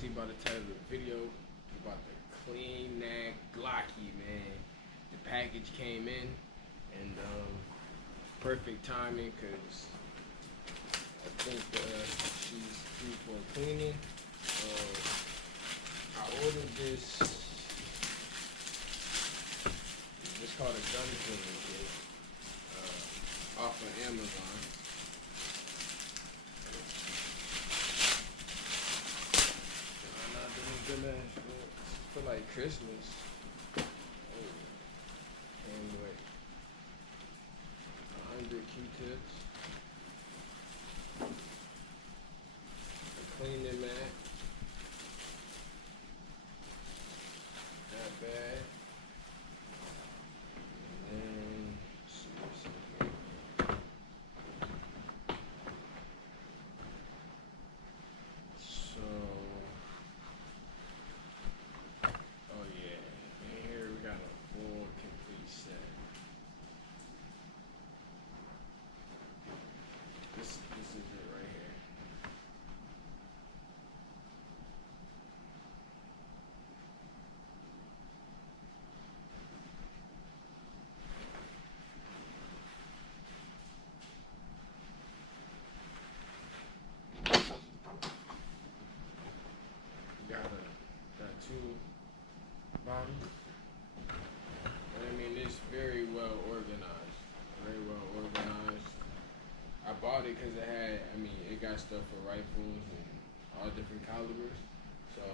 see by the title of the video, we're about to clean that Glocky, man. The package came in, and perfect timing, because I think she's due for cleaning. I ordered this. It's called a gun cleaning kit off of Amazon. For like Christmas. Oh, and wait, 100 Q-tips, a cleaning mat, not bad, and then so. Oh yeah, and here we got a full complete set. This is it right here. Got two bottoms. And I mean, it's very well organized. Very well organized. I bought it because it got stuff for rifles and all different calibers. So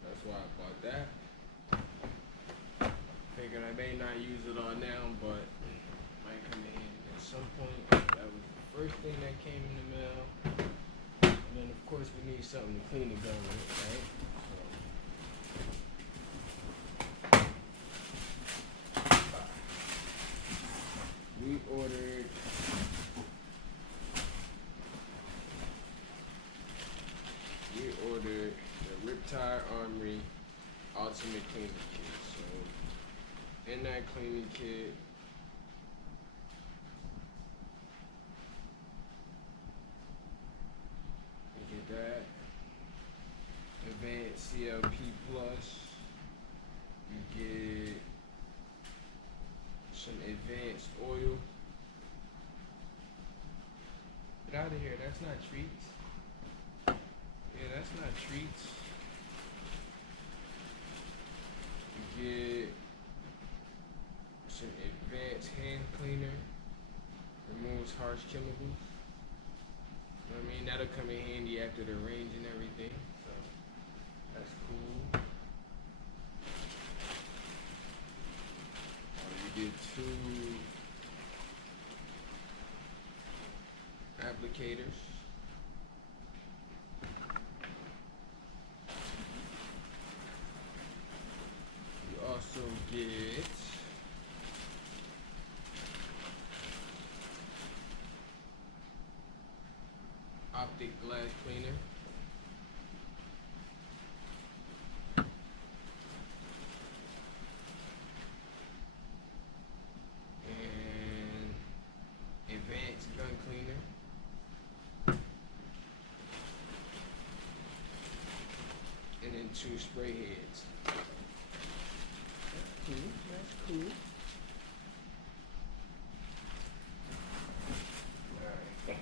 that's why I bought that. Figured I may not use it all now, but it might come in handy at some point. That was the first thing that came in the mail. And then of course we need something to clean the gun with, right? We ordered the Riptide Armory Ultimate Cleaning Kit. So in that cleaning kit, you get that Advanced CLP Plus. You get some advanced oil. Get out of here, that's not treats. Yeah, that's not treats. You get some advanced hand cleaner. Removes harsh chemicals. You know what I mean? That'll come in handy after the range and everything. So that's cool. You get two applicators. You also get optic glass cleaner. And advanced gun cleaner. And then two spray heads. That's cool. That's cool. Alright.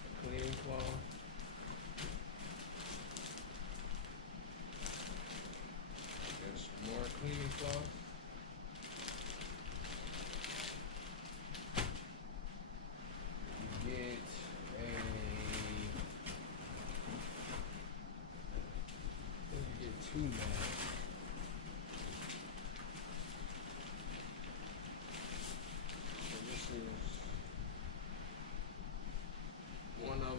A cleaning cloth. There's more cleaning cloth. Two now. So this is one of them.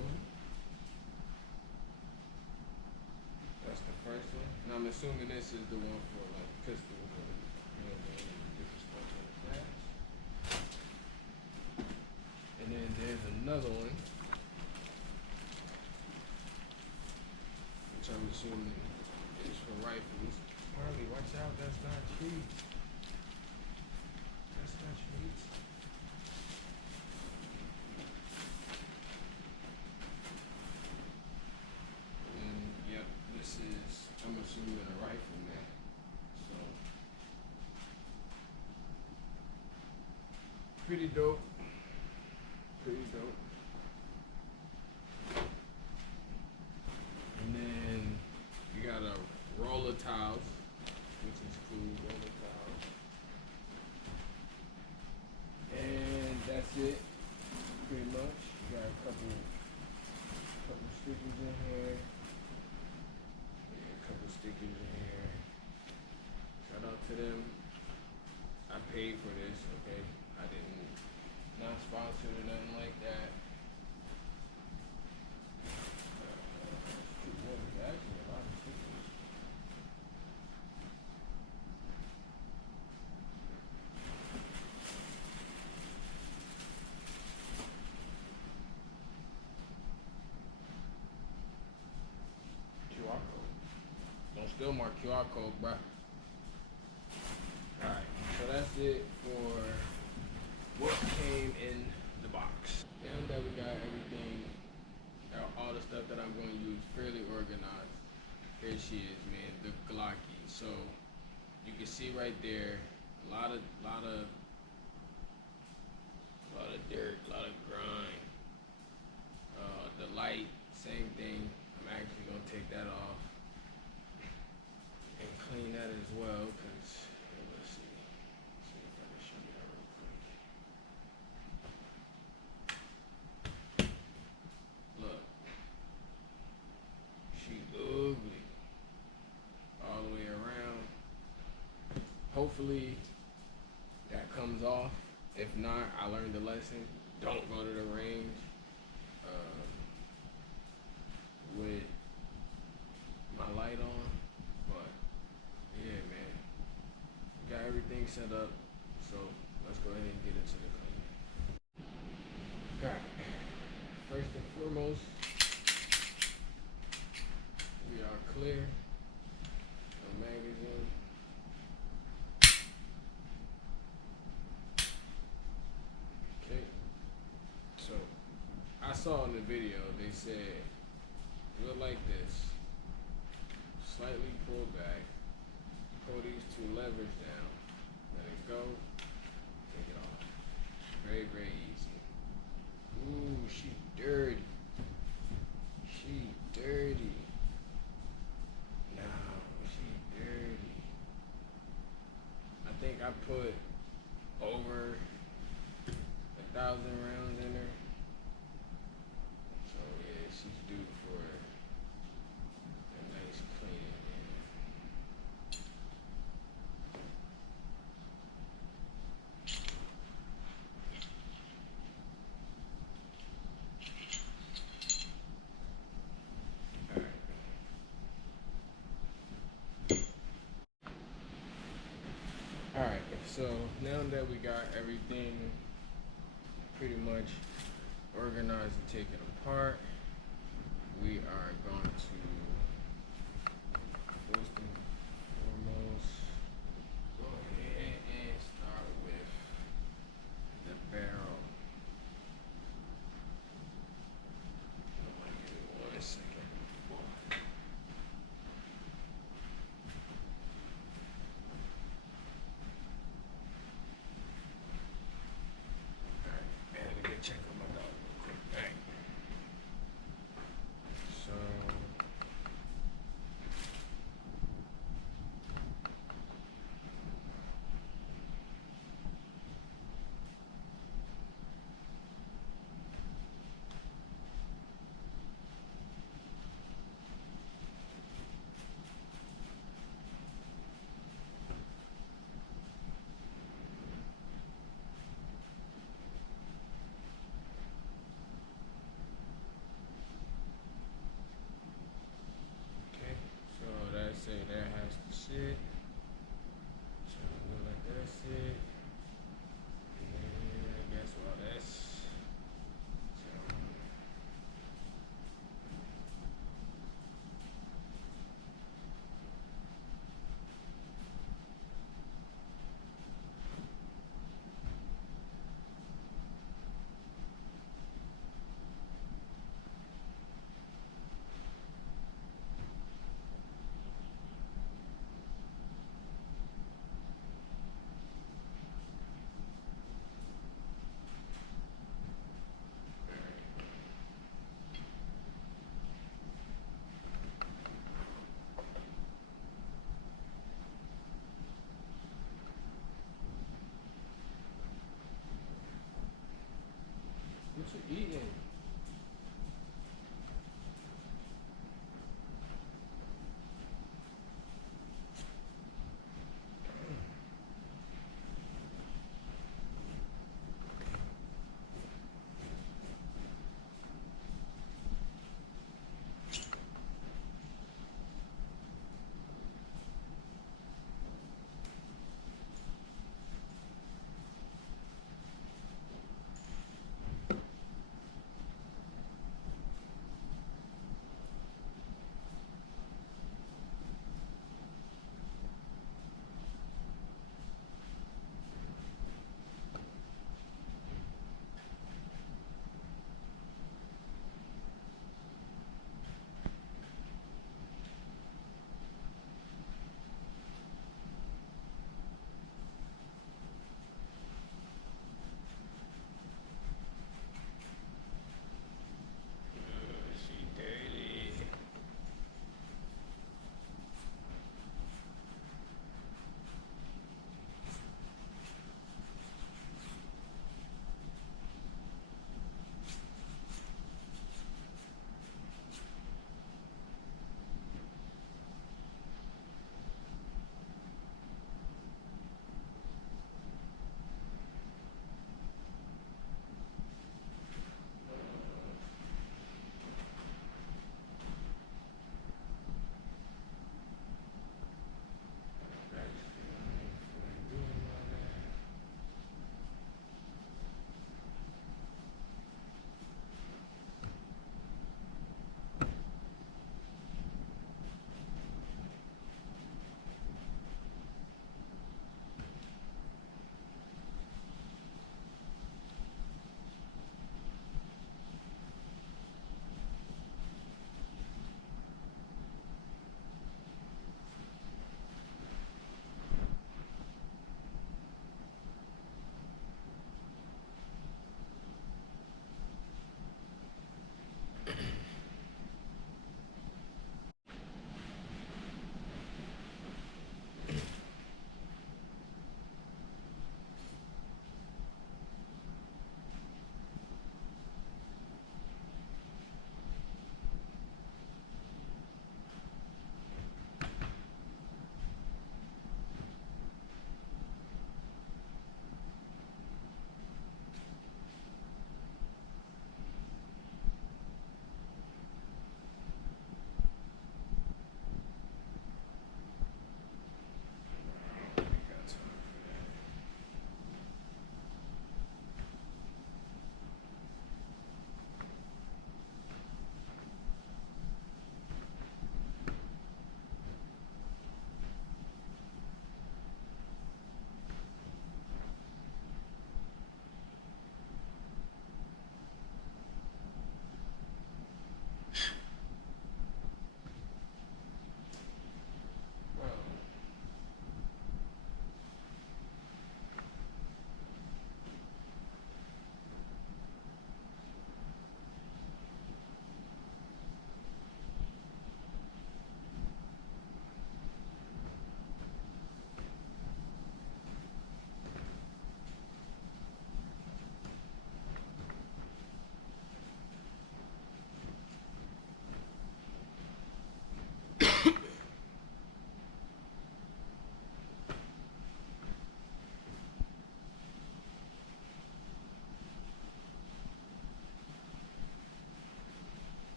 That's the first one. And I'm assuming this is the one for like pistols or different stuff in the class. And then there's another one, which I'm assuming is for rifles. Harley, watch out, that's not treats. That's not treats. pretty dope. Pretty dope. And then you got a roll of tiles, which is cool. Roll of tiles. And that's it. Pretty much. You got a couple stickers in here. Yeah, a couple stickers in here. Shout out to them. I paid for this, okay? I didn't, not sponsored or nothing like that. Actually, a lot of stickers. QR code. Don't steal my QR code, bruh. Alright, so that's it for what came in the box. Now that we got everything, all the stuff that I'm going to use fairly organized, here she is, man, the Glocky. So you can see right there, a lot of dirt, a lot of grind. The light, same thing. I'm actually gonna take that off and clean that as well, cause let's see if I can show you that real quick. Look, she ugly all the way around. Hopefully that comes off. If not, I learned the lesson. Don't go to the range with my light on. But yeah, man, got everything set up. So let's go ahead and get into the cleaning. Alright, first and foremost, we are clear. No magazine. Okay, so I saw in the video they said do it like this, slightly pull back, pull these two levers down, let it go, take it off. Very, very easy. Ooh, she dirty. She dirty. No, she dirty. I think I put over 1,000 rounds in her. So yeah, she's due for a nice cleaning. Alright, so now that we got everything pretty much organized and taken apart, we are going to first and foremost go ahead and start with the barrel. Give me 1 second. Check on my dog real quick. Alright. So you eating?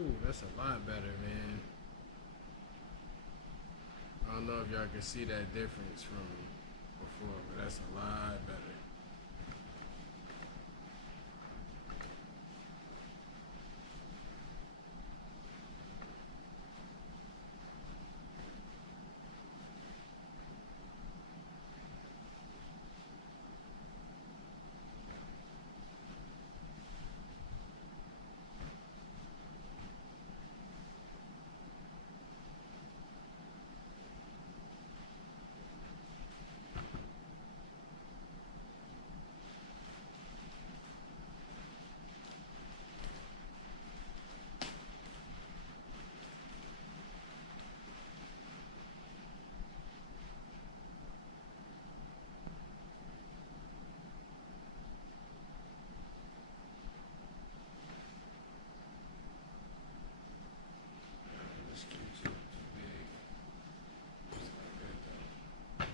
Ooh, that's a lot better, man. I don't know if y'all can see that difference from before, but that's a lot better. Let's keep it too big. It's not good though.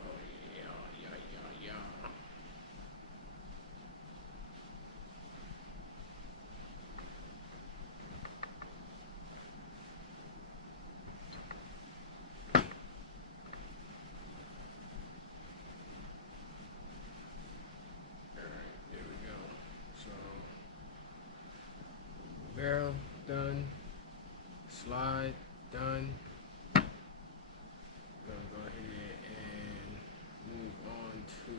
Oh yeah, yeah, yeah, yeah. Alright, there we go. So barrel done. Slide done. We're gonna go ahead and move on to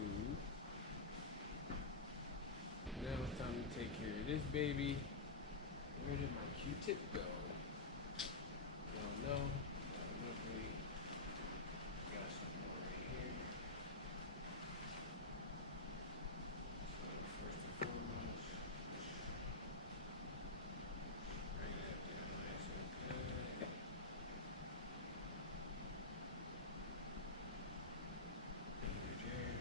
now it's time to take care of this baby. Where did my Q-tip go? I don't know. Luckily, got some more right here. So first and foremost, bring that down nice and good. Over there.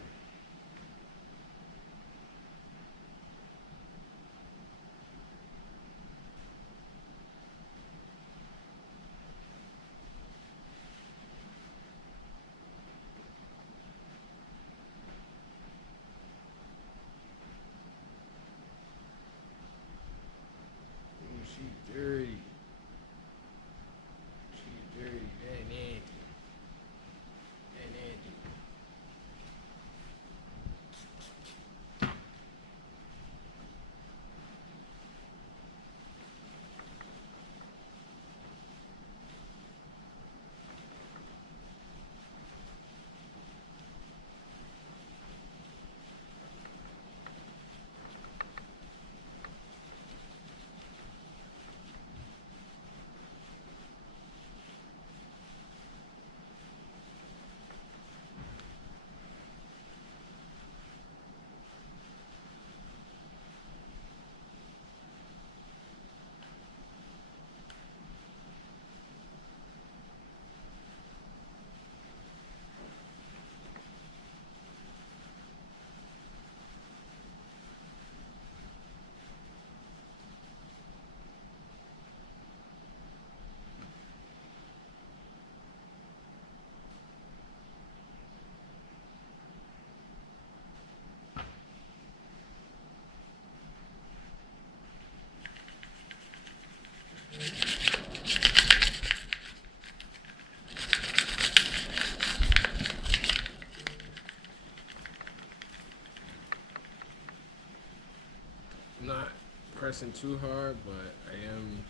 not pressing too hard, but I am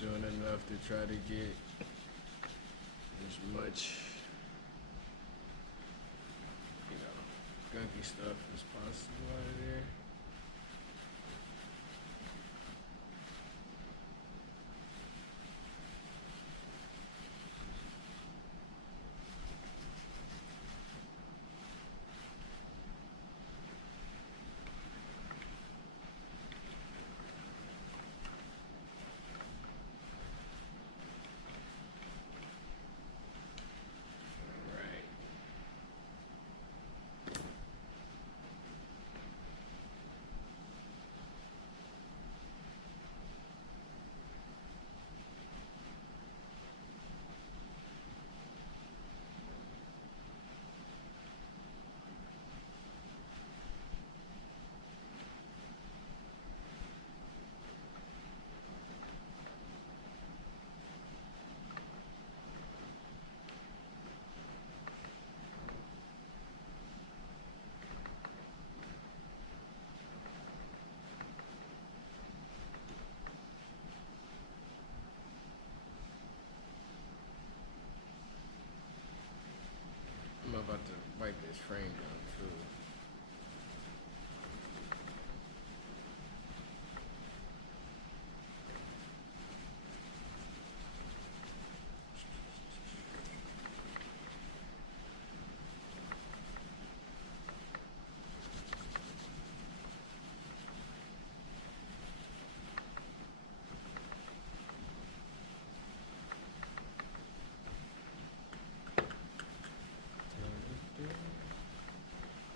doing enough to try to get as much, you know, gunky stuff as possible out of there. Right. I'm about to wipe this frame down too.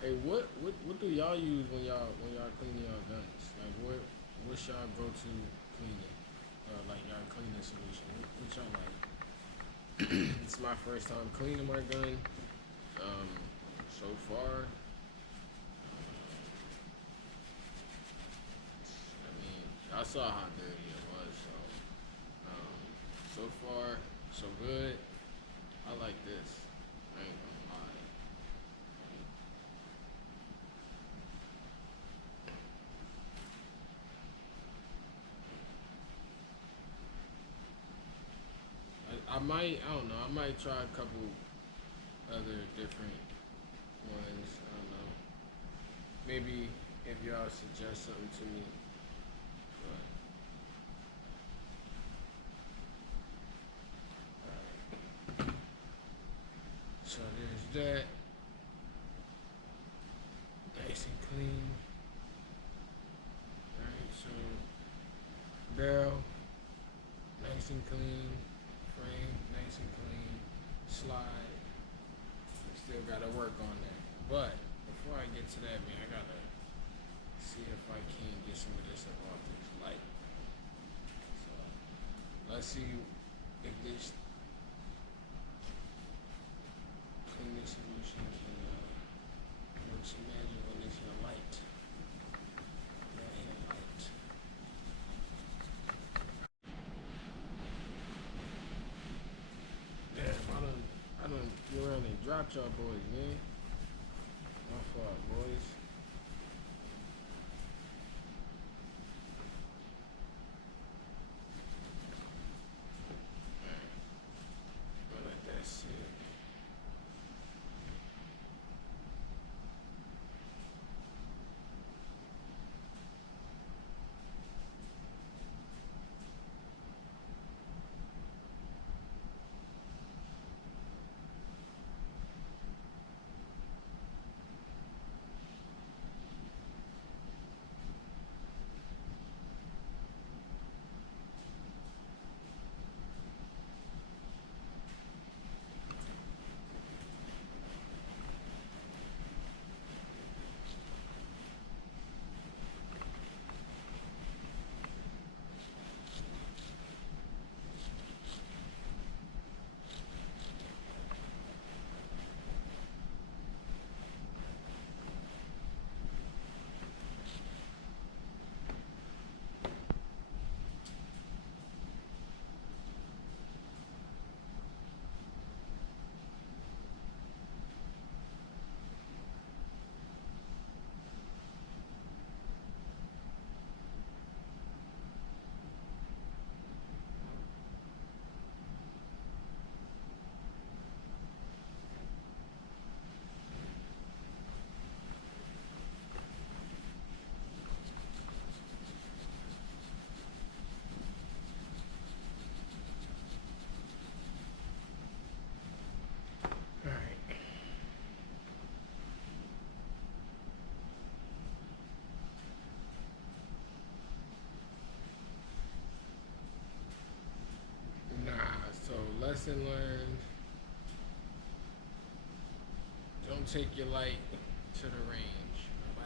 Hey, what do y'all use when y'all clean y'all guns? Like what's y'all go to cleaning? Like y'all cleaning solution. What y'all like? It's my first time cleaning my gun. Um, so far, I mean, I saw how dirty it was. Um, so far, so good. I like this. I ain't gonna lie. I might, I don't know. I might try a couple other different ones. I don't know. Maybe if y'all suggest something to me. But, so there's that. Nice and clean. Alright, so barrel, nice and clean. Frame, nice and clean. Slide. Still gotta work on that. But before I get to that, man, I gotta see if I can get some of this up off this light. So let's see if this cleaning solution can work some magic on this here light. That here light. Damn, I done get around and dropped y'all boys, man. My fault, boys. I'll let that sit. lesson learned. Don't take your light to the range. Bye.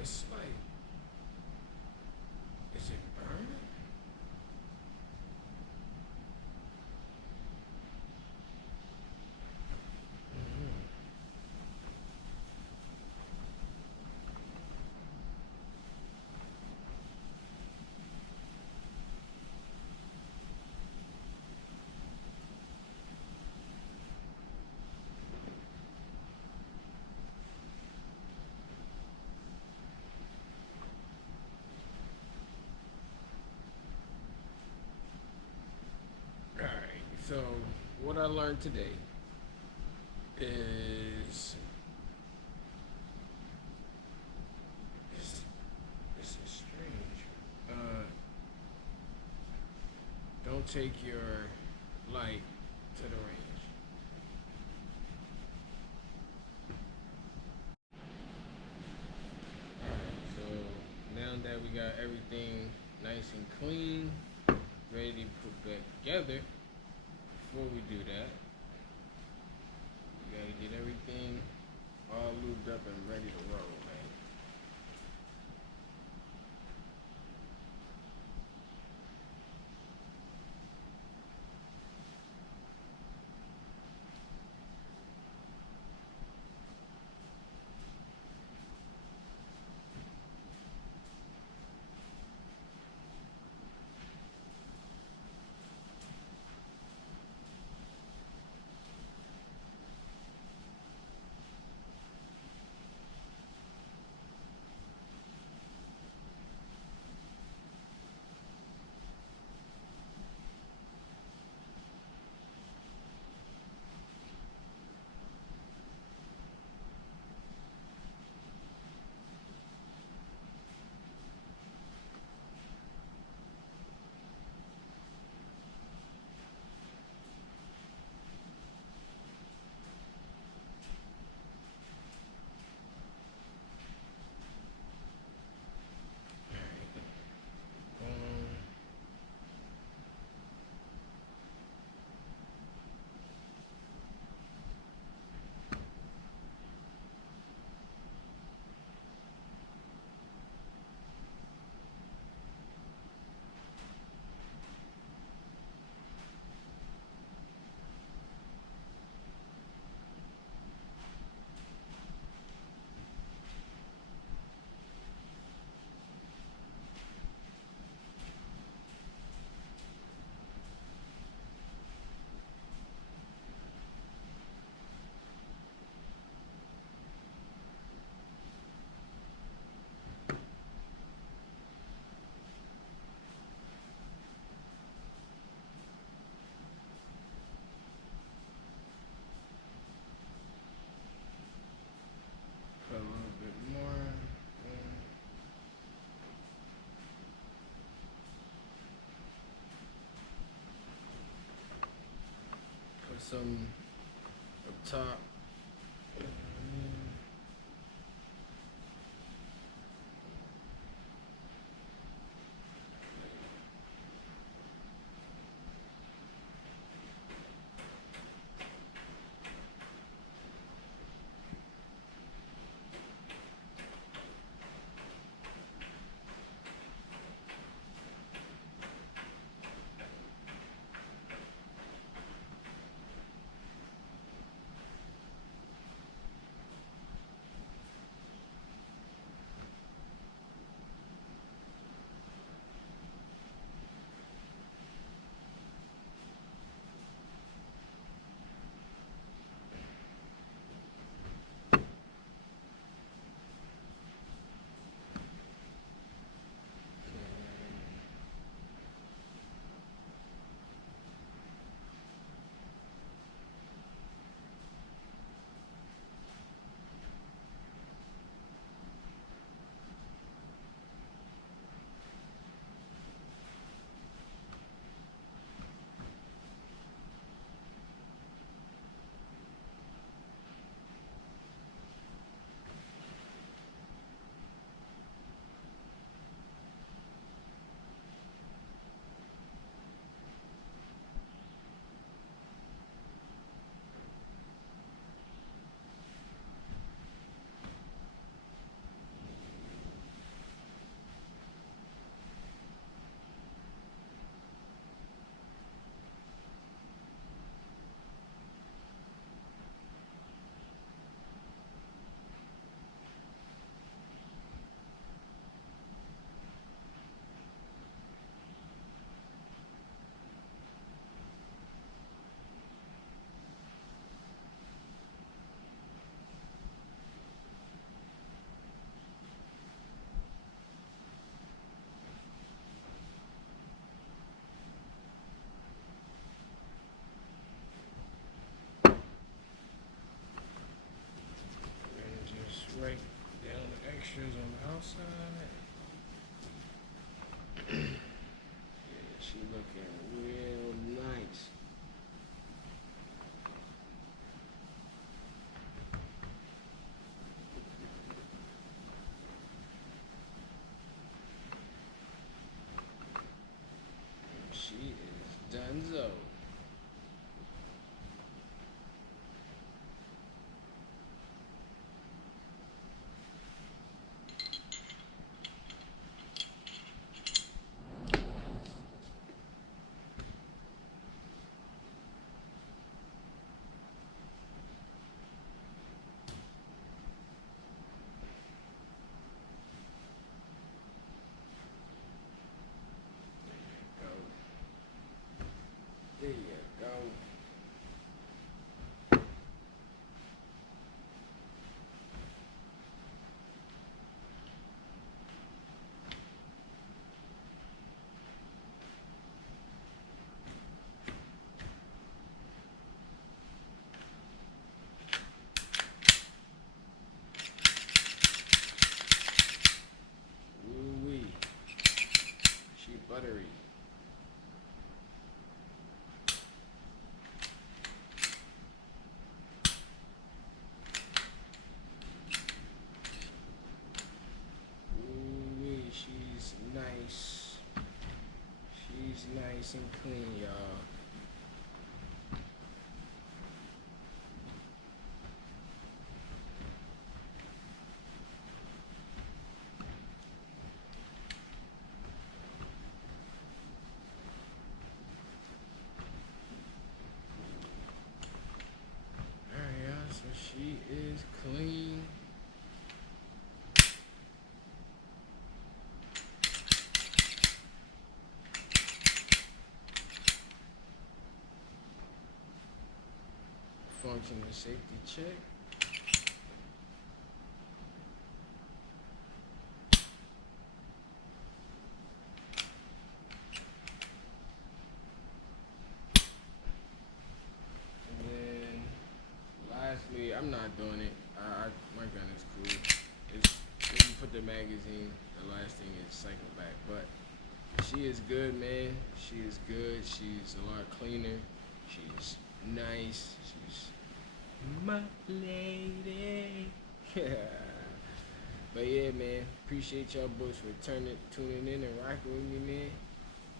It's like, is it burning? Alright, so what I learned today is this is strange. Don't take your light to the range. Alright, so now that we got everything nice and clean, ready to put back together, before we do that, we gotta get everything all lubed up and ready to roll, man. Put a little bit more. Put some up top. outside. Yeah, she looking real nice. She is Dunzo. Go. There you go. Ooh wee. She buttery. Ooh wee. She's nice. She's nice and clean, y'all. Alright, y'all. So she is clean. Functional safety check. And then lastly, I'm not doing it. My gun is cool. It's when you put the magazine, the last thing is cycle back. But she is good, man. She is good. She's a lot cleaner. She's nice. She's my lady. But yeah, man. Appreciate y'all boys for tuning in and rocking with me, man.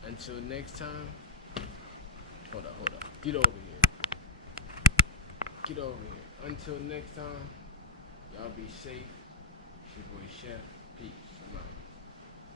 Until next time. Hold up. Get over here. Get over here. Until next time, y'all be safe. It's your boy Chef. Peace.